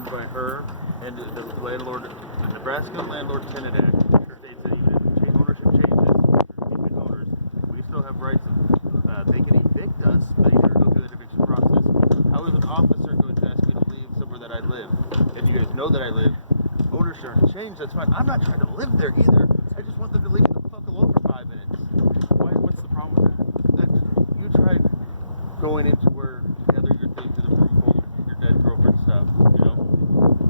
owned by her and the landlord, the Nebraska Landlord Tenant Act states that even if ownership changes between owners, we still have rights. They can evict us, but either go through that eviction process. How is an officer going to ask me to leave somewhere that I live? And you guys know that I live. Ownership change, that's fine. I'm not trying to live there either. I just want them to leave me the fuck alone for 5 minutes. What's the problem with that? You tried going into where gather your things in the room full of your dead girlfriend stuff, you know?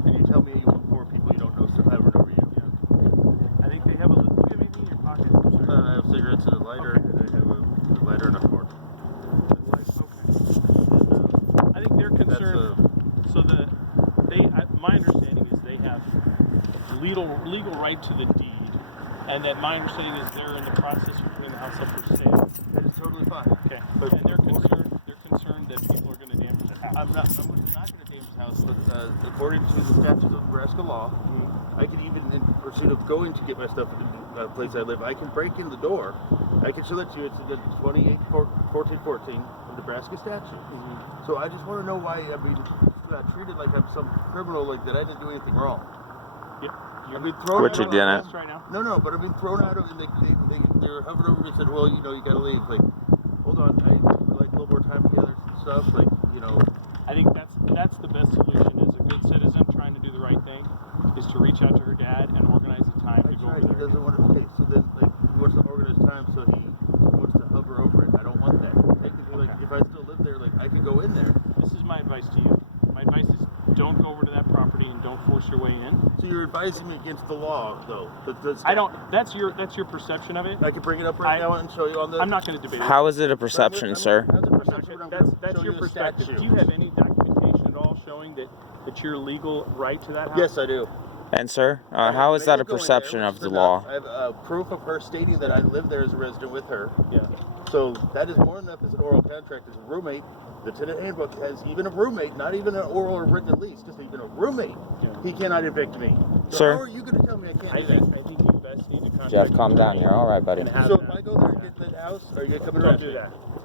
And you tell me you want 4 people you don't know surviving over you. Yeah. I think they have a little. Do you have anything in your pockets? I have cigarettes and a lighter, and I have a lighter and a cord. I think they're concerned. My understanding is they have legal right to the deed, and that my understanding is they're in the process of putting the house up for sale. That is totally fine. Okay. But And they're concerned that people are going to damage the house. I'm not going to damage the house. But, according to the statutes of Nebraska law, I can even, in pursuit of going to get my stuff in the place I live, I can break in the door. I can show that to you. It's the 1414 of Nebraska statute. So I just want to know why I'm being treated like I'm some criminal, like that I didn't do anything wrong. Yep. I've been thrown Which you didn't. Right now. No, but I've been thrown out of, and they're hovering over me and said, well, you know, you got to leave. Like, hold on, I would like a little more time together and stuff. Like, you know. I think that's the best solution. As a good citizen trying to do the right thing, is to reach out to her dad and organize a time to go over there. He doesn't want to. Okay, so then like he wants to organize time, so he wants to hover over it. I don't want that. Technically, like if I still live there, like I could go in there. This is my advice to you. My advice is don't go over to that property and don't force your way in. So you're advising me against the law, though. I don't. That's your perception of it. I can bring it up right now and show you on the. I'm not going to debate it. How is it a perception, sir? How's it perception? That's your perspective. Do you have any documentation at all showing that your legal right to that house? Yes, I do. And sir, how is that a perception of the law? I have proof of her stating that I live there as a resident with her. Yeah. So that is more than enough as an oral contract as a roommate. The tenant handbook has even a roommate, not even an oral or written lease, just even a roommate. Yeah. He cannot evict me. So sir, how are you going to tell me I can't I think you best need to contact Jeff, calm down. You're all right, buddy. So if I go there and get the house, are you going to come and arrest me?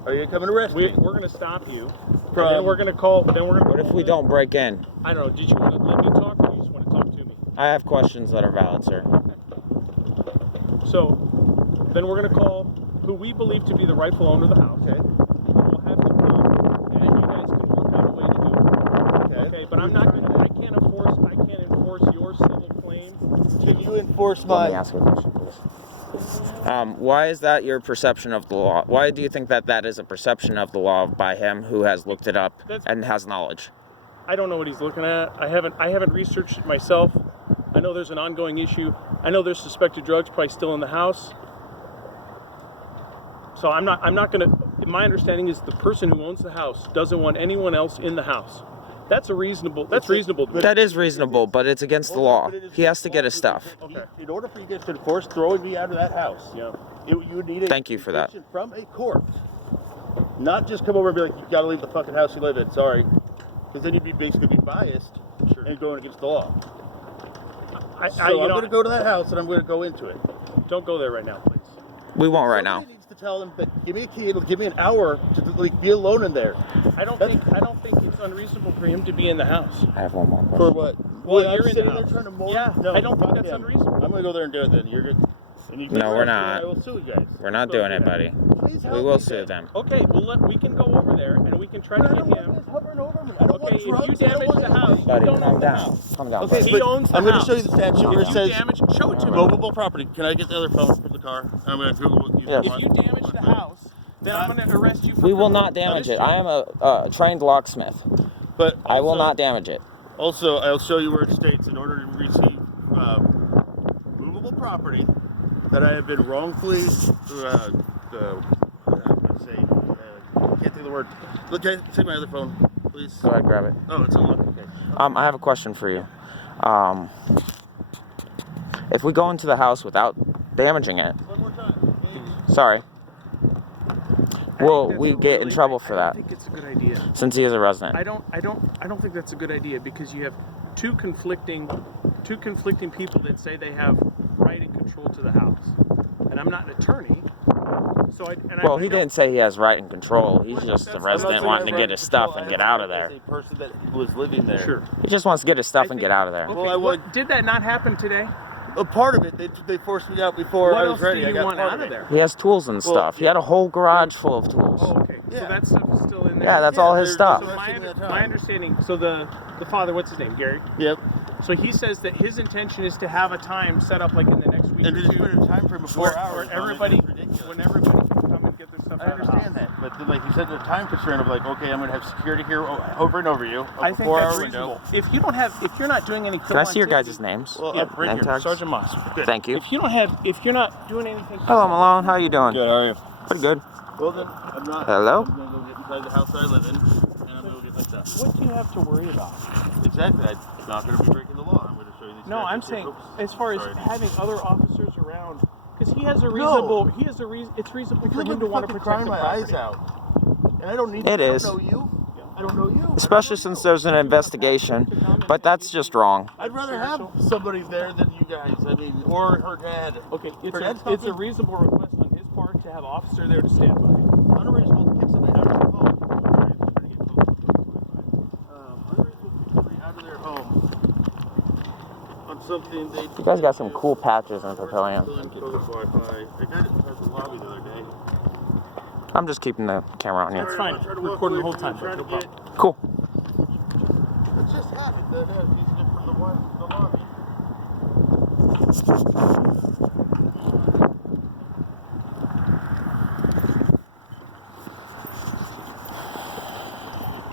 Are you going to come and arrest me? We're going to stop you. And then we're going to call. What if we don't break in? I don't know. Did you want to let me talk, or you just want to talk to me? I have questions that are valid, sir. So then we're going to call who we believe to be the rightful owner of the house. Okay. We'll have them come, and you guys can work out a way to do it. Okay. But I can't enforce your civil claim. Can you enforce my? Let me ask you a question, please. Why is that your perception of the law? Why do you think that is a perception of the law by him who has looked it up and has knowledge? I don't know what he's looking at. I haven't researched it myself. I know there's an ongoing issue. I know there's suspected drugs probably still in the house. So I'm not going to. My understanding is the person who owns the house doesn't want anyone else in the house. That's reasonable. That is reasonable, but it's against the law. He has to get his stuff. Okay. In order for you guys to enforce throwing me out of that house, you would need a Thank you for that. From a court, not just come over and be like, you got to leave the fucking house you live in. Sorry, because then you'd be basically biased and going against the law. I'm going to go to that house and I'm going to go into it. Don't go there right now, please. We won't right now. Somebody needs to tell them that give me a key. It'll give me an hour to be alone in there. I don't think it's unreasonable for him to be in the house. I have one more question. For what? Well, you're in the there house. trying to mold. Yeah, No, I don't think that's unreasonable. I'm going to go there and do it then. You're good. No, we're not. I will sue you guys. We're not doing it, buddy. Please help We will me sue then. them. Okay, well we can go over there and we can try to I get don't want him. this hovering over me. I don't Okay, want if you drugs. I don't damage want the anything. house, Buddy, you don't calm own the down. house. Calm down. Okay, buddy. He owns the I'm going to house. show you the statute where it If you says show it to me. movable property. Can I get the other phone from the car? I'm going to Google what you Yes. If you damage the house, then I'm going to arrest you for We will criminal- not damage it. That is I am a trained locksmith. But I will also- not damage it. Also, I'll show you where it states in order to receive movable property that I have been wrongfully, can't think of the word. Look, take my other phone, please. Go ahead, grab it. Oh, it's on. Okay. I have a question for you. If we go into the house without damaging it, One more time. sorry, will we get in trouble for I that? think it's a good idea. Since he is a resident. I don't think that's a good idea because you have two conflicting people that say they have right and control to the house. And I'm not an attorney, Well, he didn't say he has right and control. He's just a resident wanting to get his stuff and get out of there. As a person that was living there. Sure. He just wants to get his stuff and get out of there. Okay, Well, I would- did that not happen today? A part of it, they forced me out before What I else was ready. do I you got want part out of it. there? He has tools and stuff. He had a whole garage full of tools. Oh, okay. So Yeah. that stuff is still in there. Yeah, that's all his they're stuff. just- So my, Resting that my time. understanding, so the father, what's his name, Gary? Yep. So he says that his intention is to have a time set up like in the next week And or to just two, put a time frame of 4 where hours. on it, everybody, it's ridiculous. when everybody can come and get their stuff I out of the understand house. that, but then, like you said, the time concern of like, okay, I'm gonna have security here over and over you. I A think 4 that's hour reasonable. window. If you don't have, if you're not doing any, Can I see your guys' names? Well, yeah, right Name here. tags? Sergeant Moss. Good. Thank you. If you don't have, if you're not doing anything, Hello, Malone. How you doing? Good. How are you? Pretty good. Well then, I'm not. Hello? I'm gonna go get inside the house that I live in, and I'm gonna go get my stuff. what do you have to worry about? Exactly. I'm not gonna be breaking the law. I'm gonna show you these. No, I'm statutes. saying Oops. as far as Sorry. having other officers around, because he has a reasonable, it's reasonable for him to want to protect crying the my property. eyes out, and I don't need. It I is. don't know you. I don't know you. Especially since there's an investigation. But that's just wrong. I'd rather have somebody there than you guys. I mean, or her dad. Okay, Her dad's it's a helping. reasonable request on his part to have an officer there to stand by. Unreasonable to kick somebody out of their home. Unreasonable to kick somebody out of their home on something they. You guys got some cool patches in Papillion. Wi-Fi. I got it inside the lobby the other day. I'm just keeping the camera on That's you. fine. I'm trying to walk Recording the away whole from time, you, trying no to get. problem. Cool. It just happened that he's from the lobby.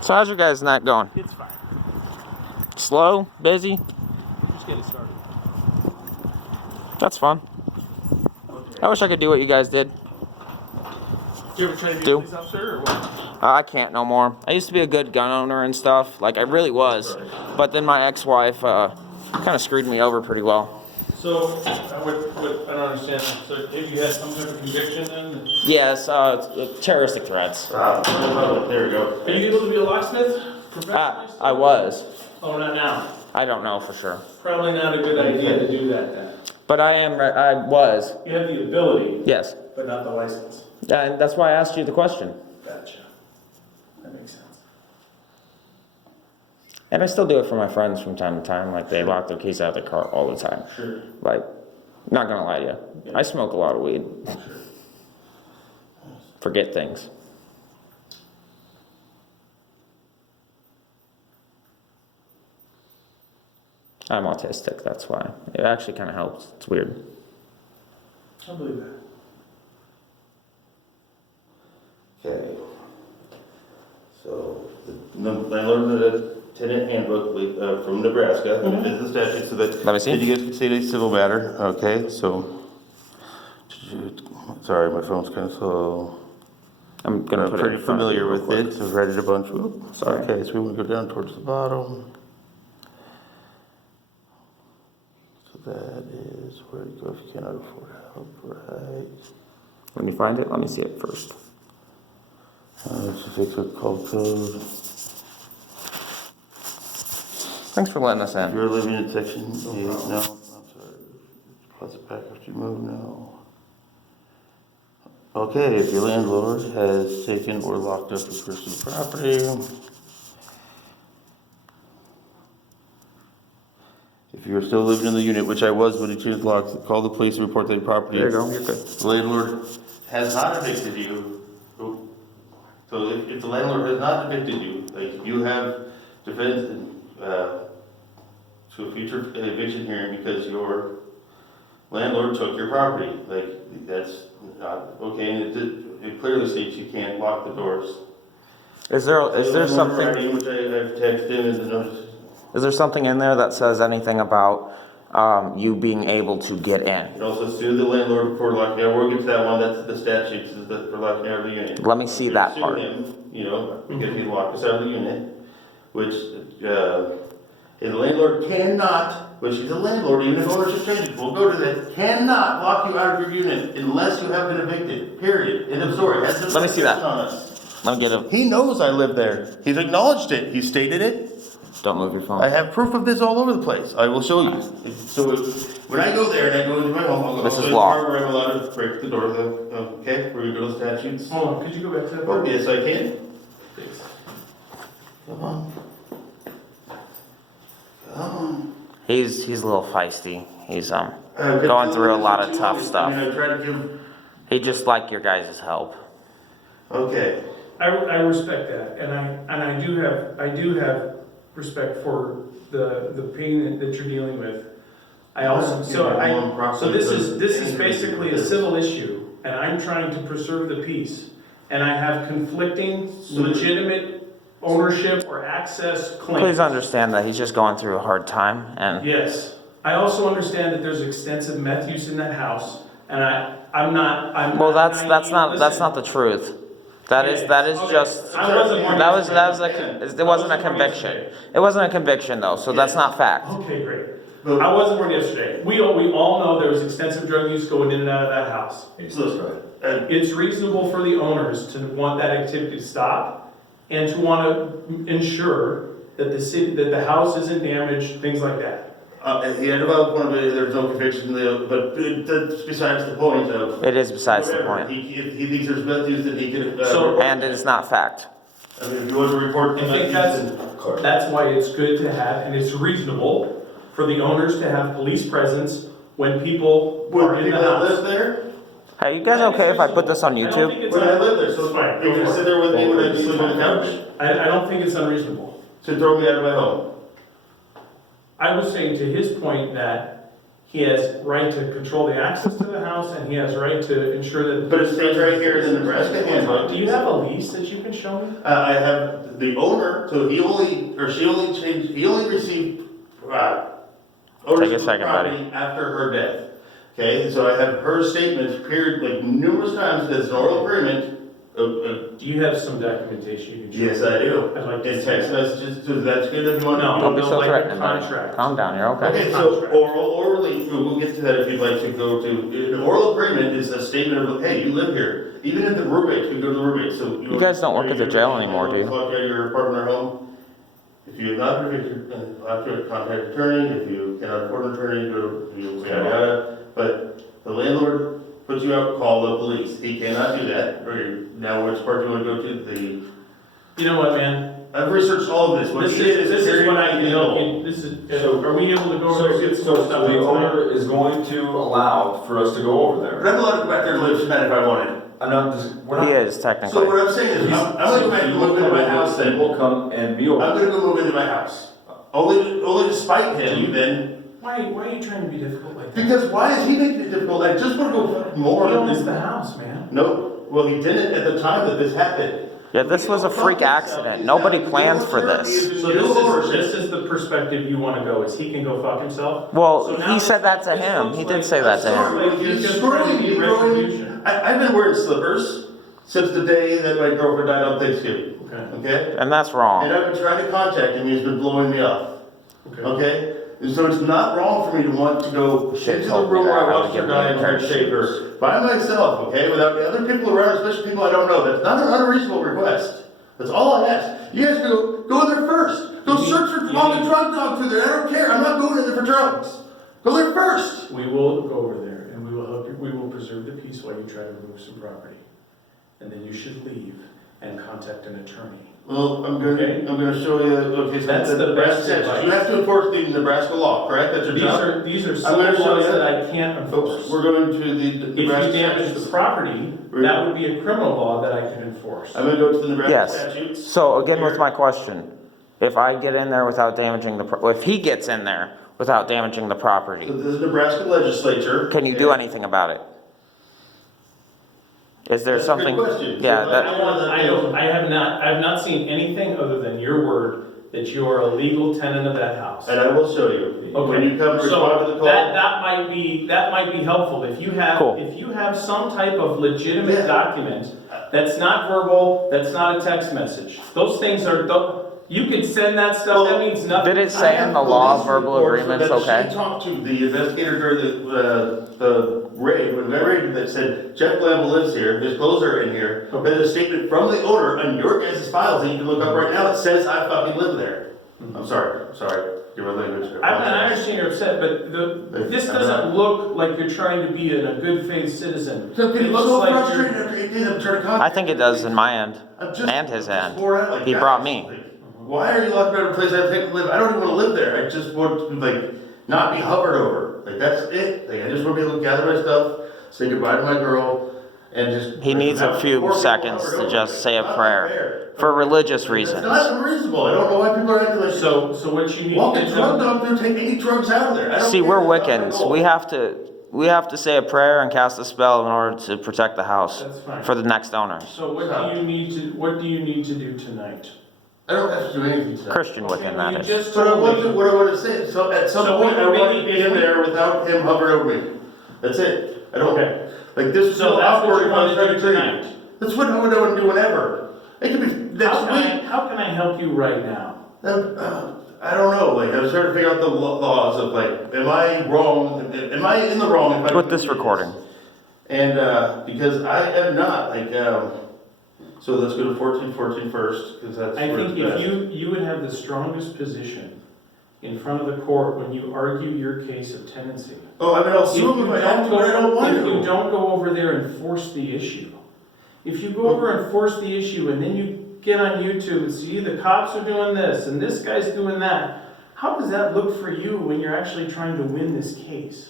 So how's your guys' night going? It's fine. Slow? Busy? Just get it started. That's fun. I wish I could do what you guys did. Did you ever try to be Do. a police officer or what? I can't no more. I used to be a good gun owner and stuff. Like, I really was. But then my ex-wife kind of screwed me over pretty well. So, what, I don't understand. So, if you had some type of conviction then? Yes, terroristic threats. There we go. Are you able to be a locksmith? I was. Oh, not now. I don't know for sure. Probably not a good idea to do that then. But I was. You have the ability, Yes. but not the license. And that's why I asked you the question. Gotcha. That makes sense. And I still do it for my friends from time to time. Like, they lock their keys out of their car all the time. Sure. Like, not gonna lie to you. I smoke a lot of weed. Forget things. I'm autistic, that's why. It actually kind of helps. It's weird. I believe that. Okay. So, the landlord tenant handbook from Nebraska, and it is the statute, so that. Let me see. And you guys can see it a civil matter, okay, so. Sorry, my phone's kind of slow. I'm gonna I'm put it pretty in front of you familiar real with quick. it, so I've read it a bunch. Oops, Sorry. Okay, so we want to go down towards the bottom. So that is where you go if you cannot afford help, right? When you find it, let me see it first. This is a quick call code. Thanks for letting us If in. you're living in section 8, no, I'm sorry. Deposit back after you move, no. Okay, if your landlord has taken or locked up your personal property. If you're still living in the unit, which I was when he changed locks, call the police and report that your property. There you go, you're good. The landlord has not evicted you. So if the landlord has not evicted you, like you have defense to a future eviction hearing because your landlord took your property, like that's not okay, and it clearly states you can't lock the doors. Is there something? Which I've texted and the notice. Is there something in there that says anything about you being able to get in? You can also sue the landlord for locking out. We'll get to that one. That's the statute for locking out of the unit. Let me see You that sue part. him, you know, because he locked us out of the unit, which the landlord cannot, which is a landlord, even if ownership changes, we'll go to that, cannot lock you out of your unit unless you have been evicted. Period. End of story. Let me see that. On us. Let me get it. He knows I live there. He's acknowledged it. He stated it. Don't move your phone. I have proof of this all over the place. I will show you. So when I go there and I go into my home, I'll go This is to the law. part where I'm allowed to break the door, okay, where you go to statutes. Hold on, could you go back to that Oh, part? yes, I can. Thanks. Come on. Come on. He's a little feisty. He's I've been going through a telling you lot this of for tough 2 weeks. stuff. I mean, I tried to give, He just like your guys' help. okay. I respect that, and I do have respect for the pain that you're dealing with. I also, so this is basically a civil issue, and I'm trying to preserve the peace. And I have conflicting legitimate ownership or access claims. Please understand that he's just going through a hard time, and Yes. I also understand that there's extensive meth use in that house, and I'm not well, that's naive. not Listen, the truth. That is Okay. just I wasn't born that was yesterday. it wasn't a I wasn't born conviction. yesterday. It wasn't a conviction though, so that's not fact. Okay, great. But- I wasn't born yesterday. We all know there was extensive drug use going in and out of that house. So that's right. And It's reasonable for the owners to want that activity to stop and to want to ensure that the house isn't damaged, things like that. he had a valid point, but there's no conviction there, but that's besides the point of. It is besides the whatever. point, If he thinks there's meth use, then he can, So- and it is not fact. I mean, if you want to report. I think that's why it's good to have, and it's reasonable for the owners to have police presence when people are Would in people the that live house. there? Hey, you guys okay if I put this on I don't YouTube? think it's When I live there, so It's fine, you're go gonna for sit it. there with me when I just sleep on the couch? I don't think it's unreasonable. To throw me out of my home? I was saying to his point that he has right to control the access to the house and he has right to ensure that. But it stays right here in the Nebraska handbook. Do you have a lease that you can show me? I have the owner, so he only received, ownership of the second, buddy. property after her death. Okay, so I have her statement appeared like numerous times as an oral agreement. Do you have some documentation you can show me? Yes, I do. I'd like to In see text that. messages, so that's good if you want to. No. Don't be so like a threatening, buddy. contract. Calm down, you're okay. Okay, so Contract. orally, we'll get to that if you'd like to go to, an oral agreement is a statement of, hey, you live here. Even if the roommates, we go to the roommates, so. You guys don't work at the jail anymore, do you? Lock out your apartment or home. If you have not, you'll have to contact attorney, if you cannot afford an attorney, go to, yada, yada. But the landlord puts you out, call the police. He cannot do that. Now, which part do you want to go to? You know what, man? I've researched all of this. What This he did is very what I can help illegal. you. This is, are we able to go over there and get some So stuff? the tonight? owner is going to allow for us to go over But there. I'm allowed to go back there and live tonight if I wanted. I'm not, just- we're He not. is So technically. what I'm saying is, I'm gonna go back and move into my house then. We'll come and be I'm over. gonna go move into my house. Only to spite him then. Why are you trying to be difficult like that? Because why is he making it difficult? I just want to go more. He owns the house, man. No, well, he didn't at the time that this happened. Yeah, this was a freak accident. Nobody planned for this. So this is the perspective you want to go, is he can go fuck himself? So Well, now he said that to this him. looks He like- did say that to him. Sorry, like he's just trying to be retribution. I've been wearing slippers since the day that my girlfriend died on Thanksgiving. Okay, Okay? And that's And wrong. I've been trying to contact him, he's been blowing me off. okay. Okay? And so it's not wrong for me to want to go Shit into the told me room where that, I how to watched her get me die a and try pair to of shave her by myself, okay? Without the other people around, especially people I don't know. That's not an unreasonable request. That's all I ask. You guys go in there first. Go search for all the drug dogs through there. I don't care. I'm not going in there for drugs. Go there first. We will go over there and we will help you, we will preserve the peace while you try to remove some property. And then you should leave and contact an attorney. Well, I'm Okay. gonna show you, okay, so That's the Nebraska best statute. advice. You have to enforce the Nebraska law, correct? That's your job? These are I'm gonna civil show laws you. that I can't Folks, enforce. we're going to the If you Nebraska damage statutes. the property, that would be a criminal law that I can enforce. I'm gonna go to the Nebraska Yes. statutes. So again, with my question, if I get in there without damaging if he gets in there without damaging the So property, this is Nebraska legislature. can you do anything about it? Is there That's a good something? question. Yeah, So, that, I have not seen anything other than your word that you are a legal tenant of that house. And I will show you. When you come to respond to the So call. that might be helpful. If you Cool. have some type of legitimate Yeah. document that's not verbal, that's not a text message. Those things are, you can send that stuff, that means nothing. Did it say in the law verbal agreements okay? She talked to the investigator during the raid, when I raided, that said, Jeff Lamble lives here, his clothes are in here. Okay. There's a statement from the owner on your guys' files that you can look up right now that says I fucking live there. I'm sorry, your language. I understand you're upset, but this doesn't look like you're trying to be a good faith citizen. It looks so like frustrated you're. after 18, I'm trying to contact I think it does in my end I'm just- and his I'm just end. bored out, like, He guys, brought me. like, why are you locking me out of a place I have to live? I don't even want to live there. I just want to, like, not be hovered over. Like, that's it. Like, I just want to be able to gather my stuff, say goodbye to my girl, and just. He needs a few seconds to just say a prayer for religious reasons. It's not unreasonable. I don't know why people are acting like. So what you need Walk to a drug do. doctor, take any drugs out of there. I don't See, care. we're That's not my Wiccans. goal. We have to say a prayer and cast a spell in order to protect the house That's fine. for the next owners. So what do you need to do tonight? I don't have to do anything tonight. Christian Wiccan, that You is. just But I told want me. to, what I want to say, so at some So point, I maybe want to be if in we- there without him hovering over me. That's it. I don't, Okay. like, this is So so that's awkward what you if I was want trying to to do tell you. tonight. That's what I would do whenever. It could be next week. How can I help you right now? I don't know, like, I was trying to figure out the laws of, like, am I wrong, am I in the wrong if I. With this recording. And, because I am not, like, so let's go to 1414 first, because that's I where think it's if best. you would have the strongest position in front of the court when you argue your case of tenancy. Oh, I mean, I'll sue him if I have to, but I don't want If you to. don't go over there and force the issue. If you go over and force the issue and then you get on YouTube and see the cops are doing this and this guy's doing that, how does that look for you when you're actually trying to win this case?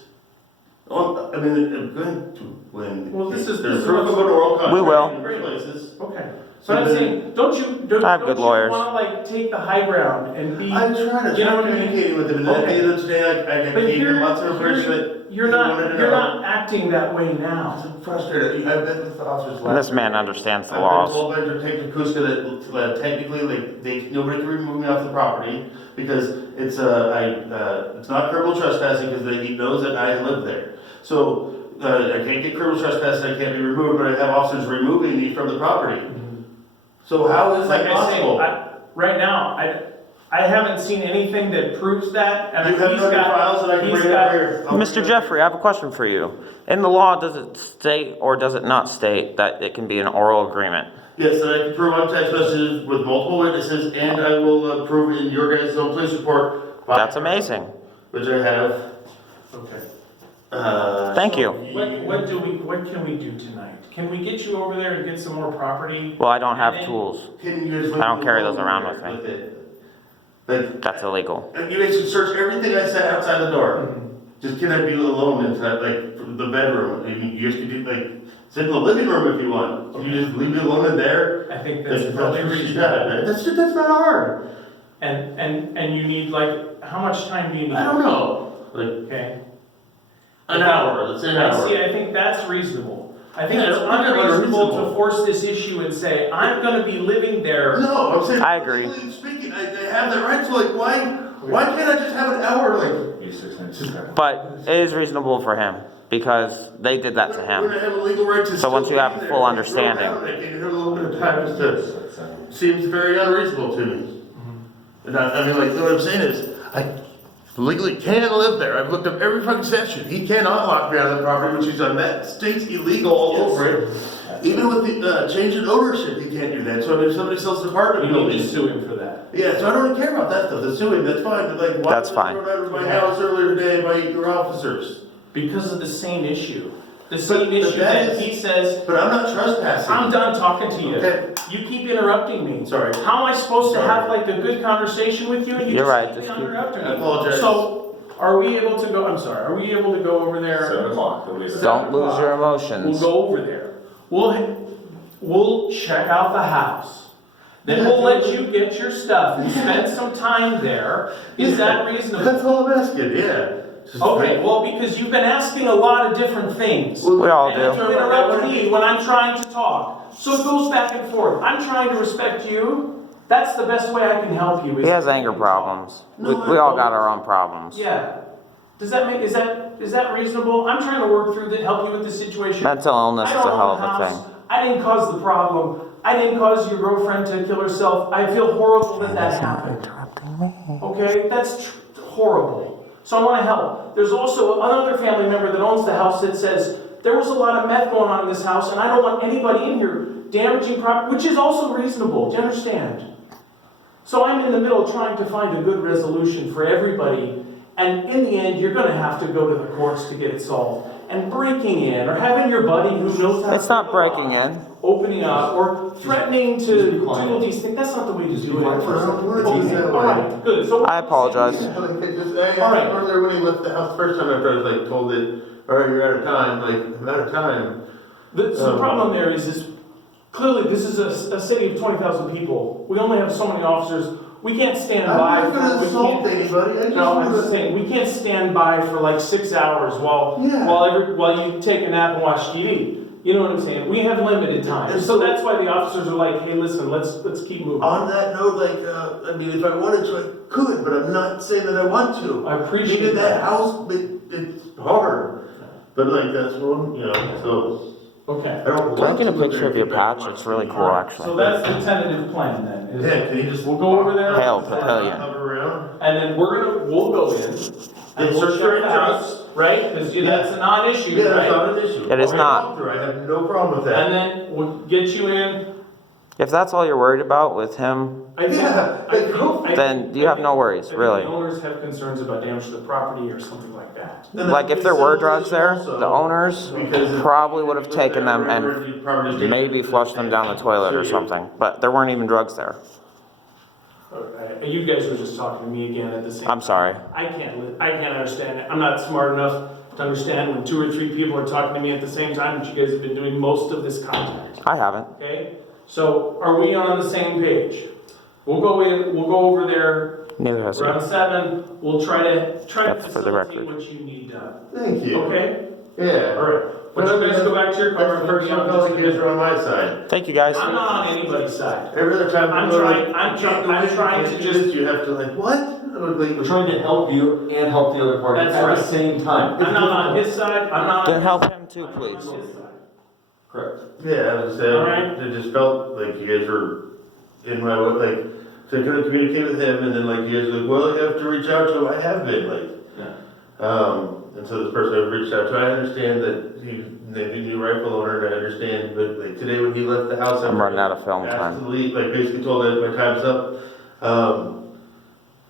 Well, I mean, I'm going to win. Well, this is- There's this is proof of what's- an oral contract. We will. In places. Okay. So But I'm then- saying, don't I have good lawyers. want to like take the high ground and be, I'm trying to, You know what I mean? communicating with him, and then at the end of the day, I but gave here, him lots of information that. you're he wanted to you're know. not acting that way now. I'm frustrated. I've been with the officers last. And this man understands the I've laws. been told by Detective Kuska that technically, like, nobody can remove me off the property because it's not criminal trespassing because he knows that I live there. So, I can't get criminal trespassing, I can't be removed, but I have officers removing me from the property. So how is Like that I say, possible? right now, I haven't seen anything that proves that, and You have he's no other got, files that I can he's bring got- up here? I'll Mr. bring it Jeffrey, I have a question for you. In the law, does it state or does it not state that it can be an oral agreement? Yes, and I can prove on text messages with multiple witnesses, and I will prove it in your guys' own police report. That's amazing. Which I have. Okay. Thank you. What can we do tonight? Can we get you over there and get some more property? Well, I don't And have then- tools. Can you guys I don't carry those around with me. it? Like, That's illegal. you guys can search everything I said outside the door. Just can I be alone inside, like, the bedroom? And you guys can do, like, sit in the living room if you want. Can you just leave me alone in there? I think that's That's probably what she reasonable. said. That's not hard. And you need like, how much time do you need? I don't know. Like, Okay. an hour, let's say an hour. I think that's reasonable. I think Yeah, it's I don't think that's unreasonable unreasonable. to force this issue and say, I'm gonna be living there. No, I'm saying. I agree. legally Speaking, they have that right, so like, why can't I just have an hour, like? But it is reasonable for him because they did that to When him. I have a legal right to So once still you have be a there, full I understanding. can have a little bit of time just to, seems very unreasonable to me. And I mean, like, what I'm saying is, I legally can live there. I've looked up every fucking statute. He cannot lock me out of the property, which he's done. That state's illegal all over it. Even with the change in ownership, he can't do that. So if somebody sells an apartment You need building. to sue him for that. Yeah, so I don't care about that stuff. The suing, that's fine. But like, why That's was I fine. thrown out of my house earlier today by your officers? Because of the same issue. The But same issue that that is- he says, But I'm not trespassing. I'm done talking to you. Okay. You keep interrupting me. Sorry. How am I supposed to Sorry. have like a good conversation with you and you You're right, just just keep keep- interrupting me? I apologize. So, are we able to go, I'm sorry, are we able to go over there? 7 o'clock, it'll be Seven Don't lose your o'clock. emotions. We'll go over there. We'll check out the house. Then we'll let you get your stuff and spend some time there. Is that reasonable? That's all I'm asking, yeah. Just Okay, like- well, because you've been asking a lot of different things. We all And then do. you interrupt me when I'm trying to talk. So it goes back and forth. I'm trying to respect you. That's the best way I can help you. He has anger problems. We all got our own problems. Yeah. Does that make, is that reasonable? I'm trying to work through help you with the situation. Mental illness I is don't a hell own the of a house. thing. I didn't cause the problem. I didn't cause your girlfriend to kill herself. I feel horrible that happened. Okay, that's horrible. So I want to help. There's also another family member that owns the house that says, there was a lot of meth going on in this house and I don't want anybody in here damaging property, which is also reasonable. Do you understand? So I'm in the middle trying to find a good resolution for everybody, and in the end, you're gonna have to go to the courts to get it solved. And breaking in, or having your buddy who knows how to It's not break the breaking law, in. opening up, or threatening to Just be do quiet. these things, that's not the way to do it. quiet. Okay, all right, good. So I apologize. Yeah, like it just, I All right. asked earlier when he left the house first time after I was like told that, all right, you're out of time, like, I'm out of time. So the problem there is clearly this is a city of 20,000 people. We only have so many officers. We can't stand by. I'm not gonna we insult can't- anybody, I just No, I'm wanna. just saying, we can't stand by for like 6 hours while Yeah. while you take a nap and watch TV. You know what I'm saying? We have limited time. And So so- that's why the officers are like, hey, listen, let's keep moving. On that note, like, I mean, if I wanted to, I could, but I'm not saying that I want to. I appreciate Maybe that. that house, it's hard, but like, that's one, you know, so. Okay. I don't Can I want get a to live picture there of your and get back patch? to It's my really city. cool, So actually. that's the tentative plan then. is- Yeah, can you just? We'll go over there. Hail Papillion. Cover around? And then we'll go in and And we'll search check your the address. house, right? Because that's a non-issue, Yeah, that's right? not an issue. It is I'll not. walk through, I have no problem with that. And then we'll get you in. If that's all you're worried about with him, I think- Yeah, I think- like, I then think- you have no worries, I think really. the owners have concerns about damage to the property or something like that. And Like if there were drugs there, also, the owners because if- probably would have taken them and you'd probably just- maybe flushed them down the toilet or something. But there weren't even drugs there. Okay, you guys were just talking to me again at the same. I'm sorry. I can't understand it. I'm not smart enough to understand when 2 or 3 people are talking to me at the same time, but you guys have been doing most of this contact. I haven't. Okay, so are we on the same page? We'll go in, we'll go over there Neither has he. around 7. We'll try to That's for the facilitate record. what you need done. Thank you. Okay? Yeah. All right. But you guys go back to your car. That's the first time I felt like you guys were on my side. Thank you, guys. I'm not on anybody's side. Every other time. I'm people are trying- like, I'm "You trying- can't do I'm this, trying you to can't do just- this," You have to like, what? I would like, We're trying to help you and help the other party That's at right. the same time. It's I'm not on difficult. his side, I'm not on Then his help side. him too, I'm not please. on his side. Correct. yeah, I was saying, All right. it just felt like you guys were in my, like, so I couldn't communicate with him, and then like you guys were like, well, you have to reach out to him, I have been, like. And so this person I've reached out to, I understand that he's a new rifle owner, and I understand, but like today when he left the house. I'm running out of film asked time. to leave, like basically told that my time's up.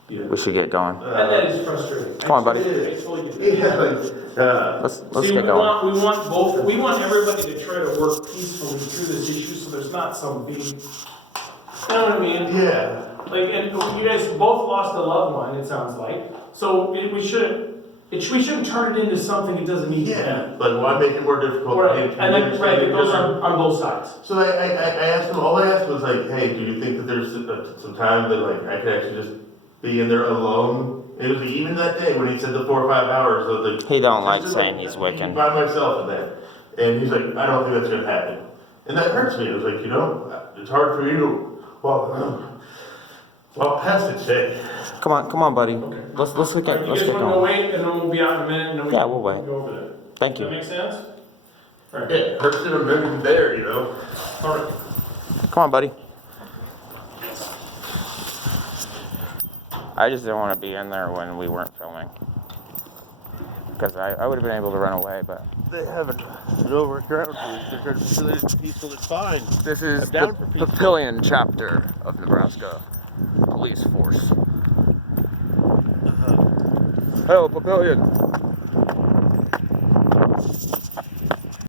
We should get going. And that is frustrating. Come on, buddy. I totally get it. Yeah, like, Let's See, get going. we want everybody to try to work peacefully through this issue, so there's not some big, you know what I mean? yeah. Like, and you guys both lost a loved one, it sounds like, so we shouldn't turn it into something it doesn't need to Yeah, but why make it more difficult? be. Right, for him to and then, understand right, it goes because- on both sides. So I asked him, all I asked was like, hey, do you think that there's some time that like I could actually just be in there alone? It was like, even that day when he said the 4 or 5 hours of the. He don't like just saying he's wicked. By myself in that. And he's like, I don't think that's gonna happen. And that hurts me. It was like, you know, it's hard for me to walk past it today. Come on, buddy. Okay. Let's All right, get you guys wanna go going. wait, and then we'll be out in a minute, and then we Yeah, can we'll wait. go over there. Thank Does that you. make sense? All right. Yeah, it hurts that I'm maybe there, you know? All right. Come on, buddy. I just didn't want to be in there when we weren't filming. Because I would have been able to run away, but They haven't. No workaround. They're trying to facilitate it peaceful, it's fine. this is I'm down for the peace. Papillion chapter of Nebraska Police Force. Hello, Papillion.